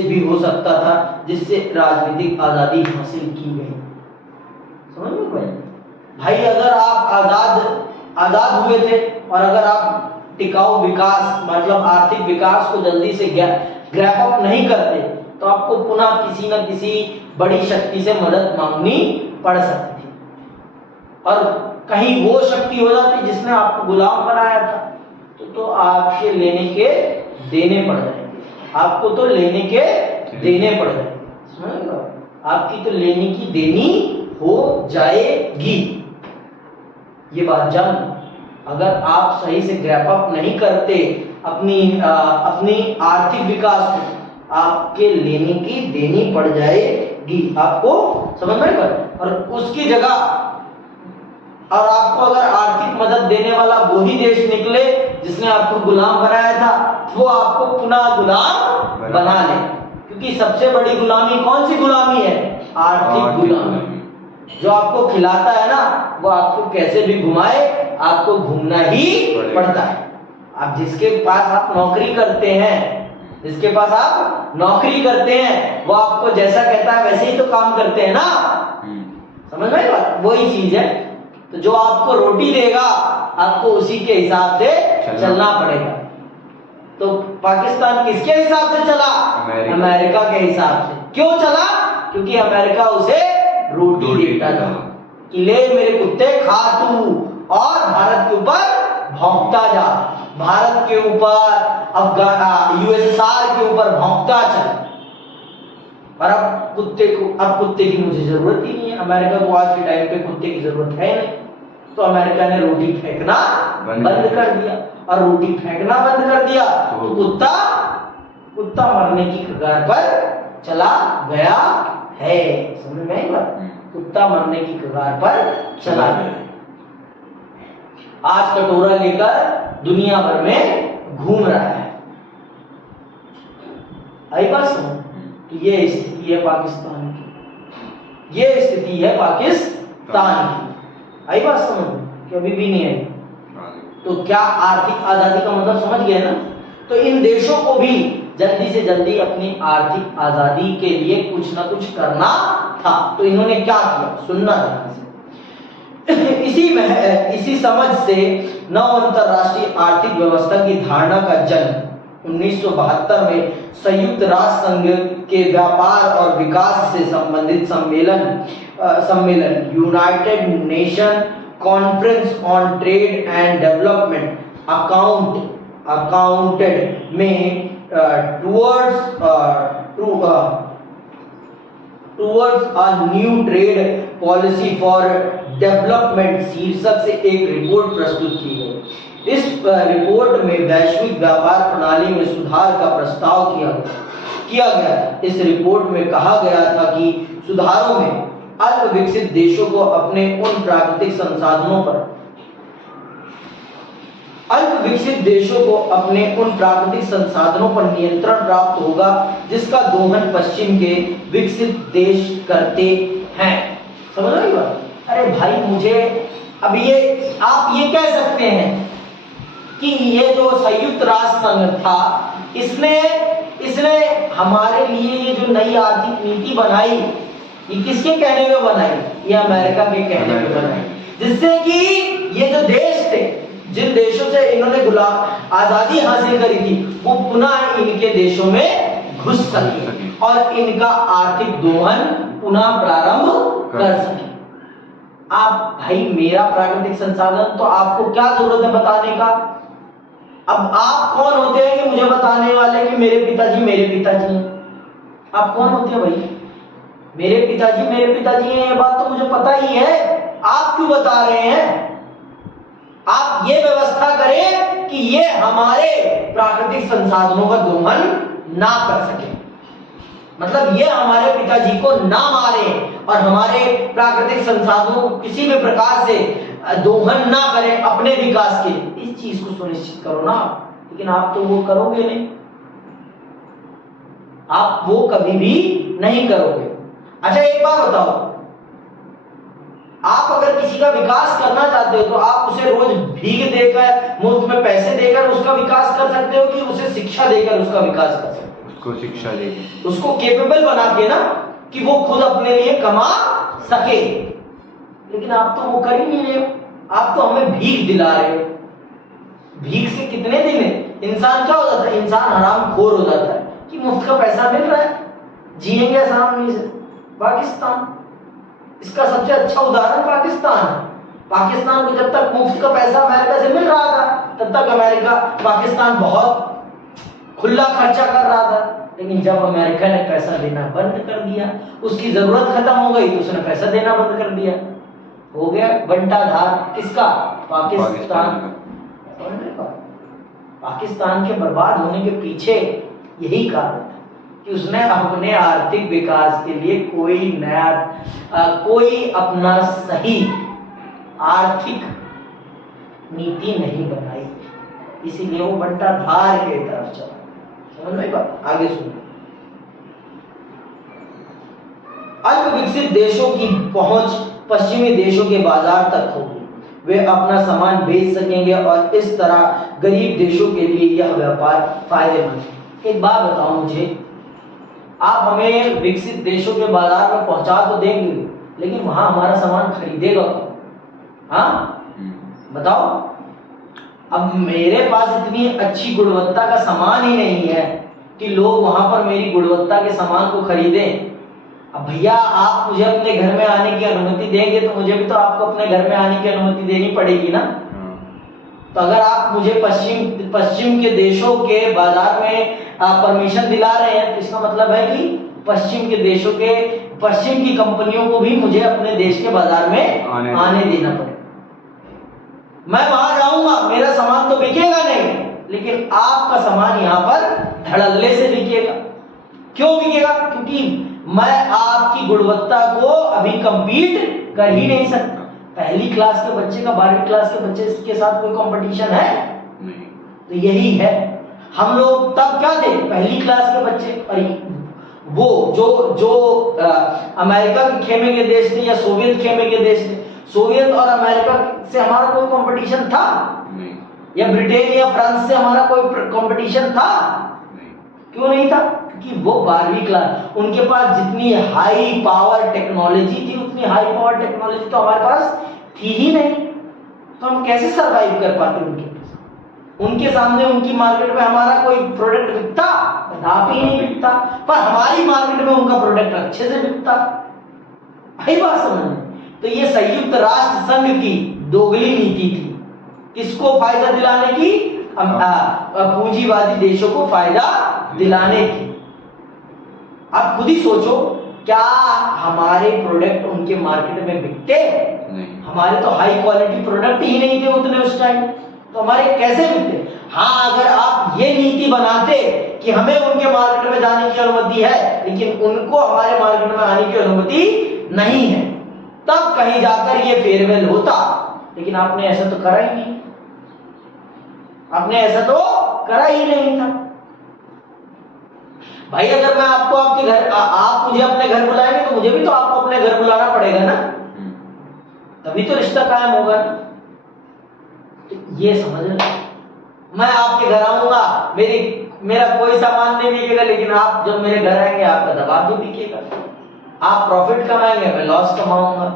भी हो सकता था, जिससे राजनीतिक आजादी हासिल की गई। समझ में भाई? अगर आप आजाद हुए थे, और अगर आप टिकाऊ विकास मतलब आर्थिक विकास को जल्दी से ग्रैप अप नहीं करते, तो आपको पुनः किसी न किसी बड़ी शक्ति से मदद मांगनी पड़ सकती थी, और कहीं वो शक्ति हो जाती जिसने आपको गुलाम बनाया था, तो आपके लेने के देने पड़ जाएंगे। आपको तो लेने के देने पड़ जाएंगे। आपकी तो लेने की देनी हो जाएगी। ये बात जान, अगर आप सही से ग्रैप अप नहीं करते अपनी आर्थिक विकास को, आपके लेने की देनी पड़ जाएगी। आपको समझ में आएगा? और उसकी जगह, और आपको अगर आर्थिक मदद देने वाला वही देश निकले जिसने आपको गुलाम बनाया था, वो आपको पुनः गुलाम बना ले। क्योंकि सबसे बड़ी गुलामी कौन सी गुलामी है? आर्थिक गुलामी। जो आपको खिलाता है ना, वो आपको कैसे भी घुमाए, आपको घूमना ही पड़ता है। आप जिसके पास आप नौकरी करते हैं, वो आपको जैसा कहता है वैसे ही तो काम करते हैं ना। समझ में आई बात? वही चीज है। तो जो आपको रोटी देगा, आपको उसी के हिसाब से चलना पड़ेगा। तो पाकिस्तान किसके हिसाब से चला? अमेरिका के हिसाब से। क्यों चला? क्योंकि अमेरिका उसे रोटी देता था कि ले मेरे कुत्ते खा तू, और भारत के ऊपर भौंकता जा, भारत के ऊपर, यूएसएसआर के ऊपर भौंकता चल। और अब कुत्ते की मुझे जरूरत ही नहीं है। अमेरिका को आज के टाइम पे कुत्ते की जरूरत है नहीं, तो अमेरिका ने रोटी फेंकना बंद कर दिया, और रोटी फेंकना बंद कर दिया तो कुत्ता मरने की कगार पर चला गया है। समझ में आई बात? कुत्ता मरने की कगार पर चला गया। आज कटोरा लेकर दुनिया भर में घूम रहा है। आई बात समझ? तो ये स्थिति है पाकिस्तान की, ये स्थिति है पाकिस्तान की। आई बात समझ कि अभी भी नहीं आई? तो क्या आर्थिक आजादी का मतलब समझ गए ना? तो इन देशों को भी जल्दी से जल्दी अपनी आर्थिक आजादी के लिए कुछ ना कुछ करना था। तो इन्होंने क्या किया? सुनना ध्यान से। इसी समझ से नव अंतरराष्ट्रीय आर्थिक व्यवस्था की धारणा का जन्म 1972 में संयुक्त राष्ट्र संघ के व्यापार और विकास से संबंधित सम्मेलन United Nation conference on trade and development अकाउंटेड में towards a new trade policy for development शीर्षक से एक रिपोर्ट प्रस्तुत की गई। इस रिपोर्ट में वैश्विक व्यापार प्रणाली में सुधार का प्रस्ताव किया गया। इस रिपोर्ट में कहा गया था कि सुधारों में अल्प विकसित देशों को अपने उन प्राकृतिक संसाधनों पर नियंत्रण प्राप्त होगा जिसका दोहन पश्चिम के विकसित देश करते हैं। समझ रही बात? अरे भाई मुझे अब ये आप ये कह सकते हैं कि ये जो संयुक्त राष्ट्र संघ था इसने हमारे लिए ये जो नई आर्थिक नीति बनाई, ये किसके कहने में बनाई? ये अमेरिका के कहने में बनाई, जिससे कि ये जो देश थे, जिन देशों से इन्होंने आजादी हासिल करी थी, वो पुनः इनके देशों में घुस सके और इनका आर्थिक दोहन पुनः प्रारंभ कर सके। आप भाई मेरा प्राकृतिक संसाधन तो आपको क्या जरूरत है बताने का? अब आप कौन होते हैं कि मुझे बताने वाले कि मेरे पिताजी आप कौन होते हैं भाई? मेरे पिताजी हैं, ये बात तो मुझे पता ही है। आप क्यों बता रहे हैं? आप ये व्यवस्था करें कि ये हमारे प्राकृतिक संसाधनों का दोहन ना कर सके, मतलब ये हमारे पिताजी को ना मारे और हमारे प्राकृतिक संसाधनों को किसी भी प्रकार से दोहन ना करें अपने विकास के लिए। इस चीज को सुनिश्चित करो ना, लेकिन आप तो वो करोगे नहीं, आप वो कभी भी नहीं करोगे। अच्छा एक बात बताओ, आप अगर किसी का विकास करना चाहते हो तो आप उसे रोज भीख देकर, मुफ्त में पैसे देकर उसका विकास कर सकते हो कि उसे शिक्षा देकर उसका विकास कर सकते हो? उसको शिक्षा देकर, उसको केपेबल बना के ना, कि वो खुद अपने लिए कमा सके। लेकिन आप तो वो कर ही नहीं रहे हो, आप तो हमें भीख दिला रहे हो। भीख से कितने दिन है इंसान क्या हो जाता है? इंसान हरामखोर हो जाता है कि मुफ्त का पैसा मिल रहा है, जिएंगे आसानी से। पाकिस्तान इसका सबसे अच्छा उदाहरण पाकिस्तान को जब तक मुफ्त का पैसा अमेरिका से मिल रहा था तब तक पाकिस्तान बहुत खुला खर्चा कर रहा था। लेकिन जब अमेरिका ने पैसा देना बंद कर दिया, उसकी जरूरत खत्म हो गई तो उसने पैसा देना बंद कर दिया। हो गया बंटाधार किसका? पाकिस्तान। पाकिस्तान के बर्बाद होने के पीछे यही कारण था कि उसने अपने आर्थिक विकास के लिए कोई अपना सही आर्थिक नीति नहीं बनाई, इसीलिए वो बंटाधार के तरफ चला। समझ में बात? आगे सुनिए। अल्प विकसित देशों की पहुंच पश्चिमी देशों के बाजार तक होगी, वे अपना सामान बेच सकेंगे और इस तरह गरीब देशों के लिए यह व्यापार फायदेमंद है। एक बात बताओ मुझे, आप हमें विकसित देशों के बाजार में पहुंचा तो देंगे, लेकिन वहां हमारा सामान खरीदेगा कौन? हाँ बताओ। अब मेरे पास इतनी अच्छी गुणवत्ता का सामान ही नहीं है कि लोग वहां पर मेरी गुणवत्ता के सामान को खरीदें। अब भैया आप मुझे अपने घर में आने की अनुमति देंगे तो मुझे भी तो आपको अपने घर में आने की अनुमति देनी पड़ेगी ना। तो अगर आप मुझे पश्चिम के देशों के बाजार में परमिशन दिला रहे हैं तो इसका मतलब है कि पश्चिम की कंपनियों को भी मुझे अपने देश के बाजार में आने देना पड़ेगा। मैं वहां जाऊंगा, मेरा सामान तो बिकेगा नहीं, लेकिन आपका सामान यहाँ पर धड़ल्ले से बिकेगा। क्यों बिकेगा? क्योंकि मैं आपकी गुणवत्ता को अभी कंपीट कर ही नहीं सकता। पहली क्लास के बच्चे का 12वीं क्लास के बच्चे के साथ कोई कंपटीशन है नहीं। तो यही है, हम लोग तब क्या थे? पहली क्लास के बच्चे। और वो जो अमेरिका के खेमे के देश थे या सोवियत खेमे के देश थे, सोवियत और अमेरिका से हमारा कोई कंपटीशन था नहीं। या ब्रिटेन या फ्रांस से हमारा कोई कंपटीशन था नहीं। क्यों नहीं था? क्योंकि वो 12वीं क्लास, उनके पास जितनी हाई पावर टेक्नोलॉजी थी उतनी हाई पावर टेक्नोलॉजी तो हमारे पास थी ही नहीं। तो हम कैसे सरवाइव कर पाते उनके सामने? उनकी मार्केट में हमारा कोई प्रोडक्ट बिकता? कदापि ही नहीं बिकता। पर हमारी मार्केट में उनका प्रोडक्ट अच्छे से बिकता। यही बात समझ। तो ये संयुक्त राष्ट्र संघ की दोगली नीति थी। किसको फायदा दिलाने की? पूंजीवादी देशों को फायदा दिलाने की। आप खुद ही सोचो क्या हमारे प्रोडक्ट उनके मार्केट में बिकते? नहीं। हमारे तो हाई क्वालिटी प्रोडक्ट ही नहीं थे उतने उस टाइम, तो हमारे कैसे बिकते? हाँ, अगर आप ये नीति बनाते कि हमें उनके मार्केट में जाने की अनुमति है लेकिन उनको हमारे मार्केट में आने की अनुमति नहीं है, तब कहीं जाकर ये फेयरवेल होता। लेकिन आपने ऐसा तो करा ही नहीं, आपने ऐसा तो करा ही नहीं था। भाई अगर मैं आपको आपके घर, आप मुझे अपने घर बुलाएंगे तो मुझे भी तो आपको अपने घर बुलाना पड़ेगा ना, तभी तो रिश्ता कायम होगा ना। तो ये समझ लो, मैं आपके घर आऊंगा, मेरा कोई सामान नहीं बिकेगा, लेकिन आप जब मेरे घर आएंगे आपका दवा भी बिकेगा। आप प्रॉफिट कमाएंगे, मैं लॉस कमाऊंगा।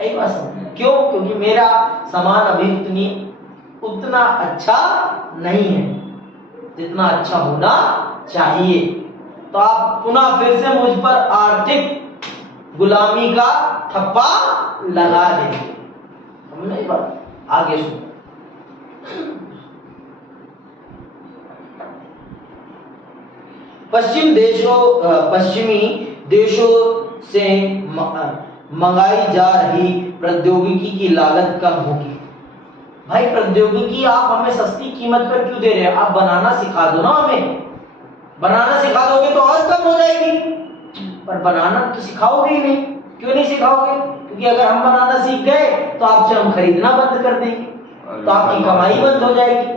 यही बात समझ। क्यों? क्योंकि मेरा सामान अभी उतना अच्छा नहीं है जितना अच्छा होना चाहिए। तो आप पुनः फिर से मुझ पर आर्थिक गुलामी का थप्पा लगा देंगे। समझ नहीं बात? आगे सुनो। पश्चिमी देशों से मंगाई जा रही प्रौद्योगिकी की लागत कम होगी। भाई प्रौद्योगिकी आप हमें सस्ती कीमत पर क्यों दे रहे हैं? आप बनाना सिखा दो ना हमें, बनाना सिखा दोगे तो और कम हो जाएगी, पर बनाना तो सिखाओगे ही नहीं। क्यों नहीं सिखाओगे? क्योंकि अगर हम बनाना सीख गए तो आपसे हम खरीदना बंद कर देंगे, तो आपकी कमाई बंद हो जाएगी।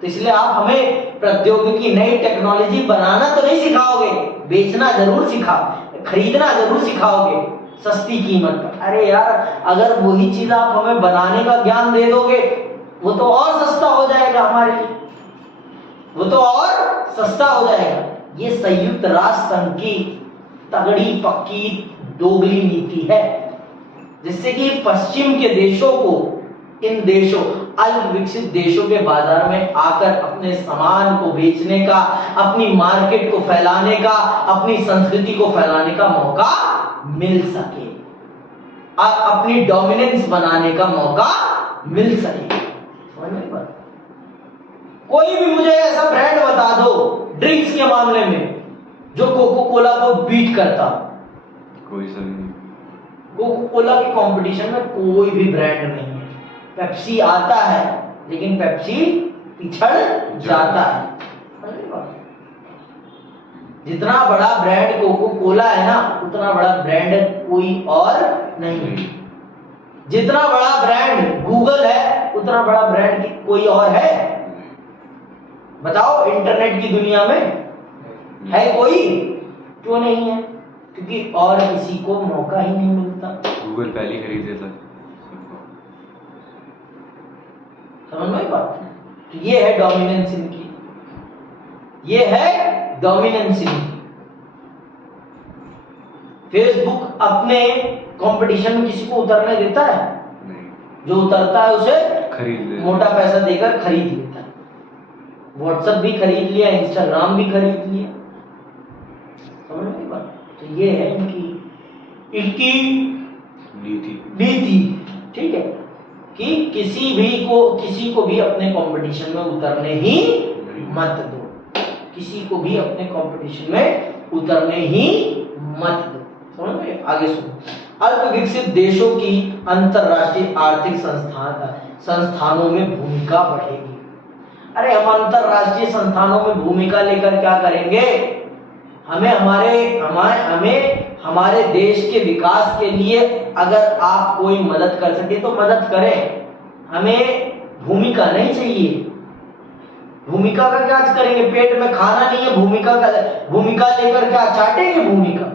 तो इसलिए आप हमें प्रौद्योगिकी, नई टेक्नोलॉजी बनाना तो नहीं सिखाओगे, बेचना जरूर सिखाओ, खरीदना जरूर सिखाओगे सस्ती कीमत पर। अरे यार, अगर वही चीज आप हमें बनाने का ज्ञान दे दोगे वो तो और सस्ता हो जाएगा हमारे लिए, वो तो और सस्ता हो जाएगा। ये संयुक्त राष्ट्र संघ की तगड़ी पक्की दोगली नीति है, जिससे कि पश्चिम के देशों को, इन देशों, अल्प विकसित देशों के बाजार में आकर अपने सामान को बेचने का, अपनी मार्केट को फैलाने का, अपनी संस्कृति को फैलाने का मौका मिल सके, और अपनी डोमिनेंस बनाने का मौका मिल सके। समझ में बात? कोई भी मुझे ऐसा ब्रांड बता दो ड्रिंक्स के मामले में जो कोको कोला को बीट करता। कोई सा नहीं। कोको कोला के कंपटीशन में कोई भी ब्रांड नहीं है। पेप्सी आता है लेकिन पेप्सी पिछड़ जाता है। जितना बड़ा ब्रांड कोको कोला है ना, उतना बड़ा ब्रांड कोई और नहीं। जितना बड़ा ब्रांड गूगल है, उतना बड़ा ब्रांड कोई और है? बताओ, इंटरनेट की दुनिया में है कोई? क्यों नहीं है? क्योंकि और किसी को मौका ही नहीं मिलता। गूगल पहले खरीद लेता। समझ में बात? तो ये है डोमिनेंस इनकी, ये है डोमिनेंस इनकी। फेसबुक अपने कंपटीशन में किसी को उतरने देता है? नहीं। जो उतरता है उसे खरीद ले, मोटा पैसा देकर खरीद लेता है। व्हाट्सएप भी खरीद लिया, इंस्टाग्राम भी खरीद लिया। समझ में बात? तो ये है इनकी नीति। ठीक है, कि किसी को भी अपने कंपटीशन में उतरने ही मत दो, किसी को भी अपने कंपटीशन में उतरने ही मत दो। समझ में? आगे सुनो। अल्प विकसित देशों की अंतरराष्ट्रीय आर्थिक संस्थानों में भूमिका बढ़ेगी। अरे हम अंतरराष्ट्रीय संस्थानों में भूमिका लेकर क्या करेंगे? हमारे देश के विकास के लिए अगर आप कोई मदद कर सके तो मदद करें। हमें भूमिका नहीं चाहिए। भूमिका का क्या करेंगे? पेट में खाना नहीं है, भूमिका लेकर क्या चाटेंगे? भूमिका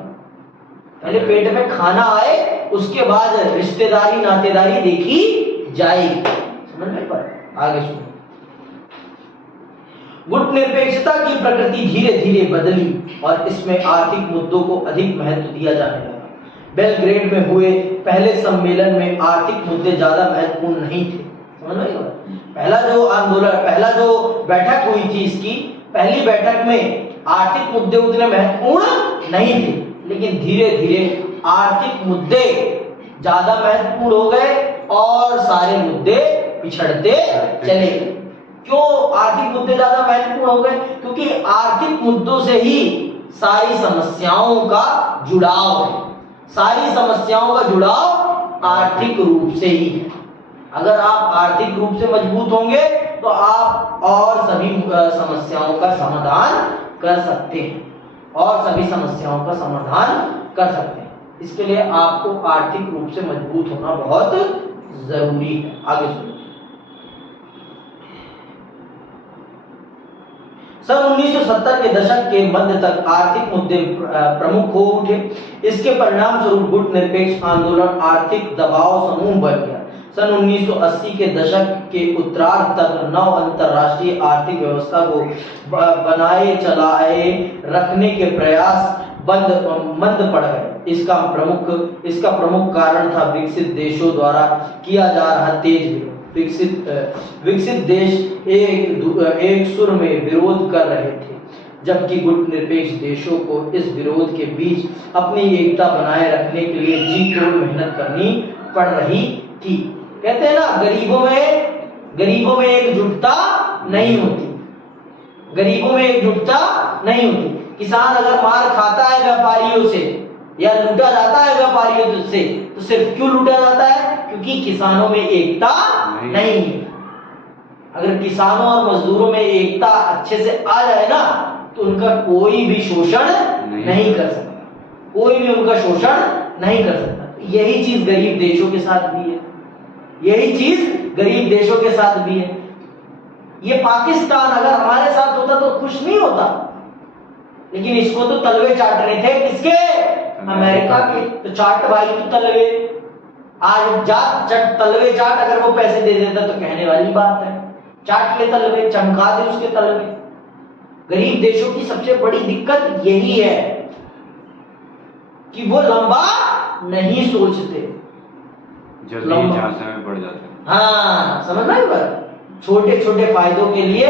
पहले पेट में खाना आए, उसके बाद रिश्तेदारी नातेदारी देखी जाएगी। समझ में पर? आगे सुनो। गुट निरपेक्षता की प्रकृति धीरे धीरे बदली और इसमें आर्थिक मुद्दों को अधिक महत्व दिया जाने लगा। बेलग्रेड में हुए पहले सम्मेलन में आर्थिक मुद्दे ज्यादा महत्वपूर्ण नहीं थे। समझ में? पहला जो बैठक हुई थी, इसकी पहली बैठक में आर्थिक मुद्दे उतने महत्वपूर्ण नहीं थे, लेकिन धीरे धीरे आर्थिक मुद्दे ज्यादा महत्वपूर्ण हो गए और सारे मुद्दे पिछड़ते चले गए। क्यों आर्थिक मुद्दे ज्यादा महत्वपूर्ण हो गए? क्योंकि आर्थिक मुद्दों से ही सारी समस्याओं का जुड़ाव है। सारी समस्याओं का जुड़ाव आर्थिक रूप से ही है। अगर आप आर्थिक रूप से मजबूत होंगे तो आप और सभी समस्याओं का समाधान कर सकते हैं और सभी समस्याओं का समाधान कर सकते हैं। इसके लिए आपको आर्थिक रूप से मजबूत होना बहुत जरूरी है। आगे सुनिए। सन 1970 के दशक के मध्य तक आर्थिक मुद्दे प्रमुख हो उठे। इसके परिणाम स्वरूप गुटनिरपेक्ष आंदोलन आर्थिक दबाव समूह बन गया। सन 1980 के दशक के उत्तरार्ध तक नव अंतरराष्ट्रीय आर्थिक व्यवस्था को बनाए चलाए रखने के प्रयास मंद पड़ गए। इसका प्रमुख कारण था विकसित देशों द्वारा किया जा रहा तेज विरोध। विकसित देश एक सुर में विरोध कर रहे थे, जबकि गुटनिरपेक्ष देशों को इस विरोध के बीच अपनी एकता बनाए रखने के लिए जी तोड़ मेहनत करनी पड़ रही थी। कहते हैं ना, गरीबों में एकजुटता नहीं होती, गरीबों में एकजुटता नहीं होती। किसान अगर मार खाता है व्यापारियों से या लूटा जाता है व्यापारियों से, तो सिर्फ क्यों लूटा जाता है? क्योंकि किसानों में एकता नहीं है। अगर किसानों और मजदूरों में एकता अच्छे से आ जाए ना, तो उनका कोई भी शोषण नहीं कर सकता, कोई भी उनका शोषण नहीं कर सकता। यही चीज गरीब देशों के साथ भी है, यही चीज गरीब देशों के साथ भी है। ये पाकिस्तान अगर हमारे साथ होता तो खुश नहीं होता, लेकिन इसको तो तलवे चाट रहे थे। किसके? अमेरिका के। तो चाट भाई तो तलवे, आज जाट तलवे चाट। अगर वो पैसे दे देता तो कहने वाली बात है, चाट ले तलवे, चमका दे उसके तलवे। गरीब देशों की सबसे बड़ी दिक्कत यही है कि वो लंबा नहीं सोचते, जल्दी झांसे में पड़ जाते हैं। हाँ, समझ में आई बात? छोटे छोटे फायदों के लिए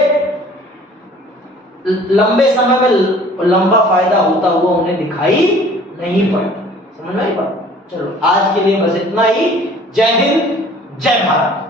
लंबे समय में लंबा फायदा होता हुआ उन्हें दिखाई नहीं पड़ता। समझ में आई बात? चलो आज के लिए बस इतना ही। जय हिंद, जय भारत।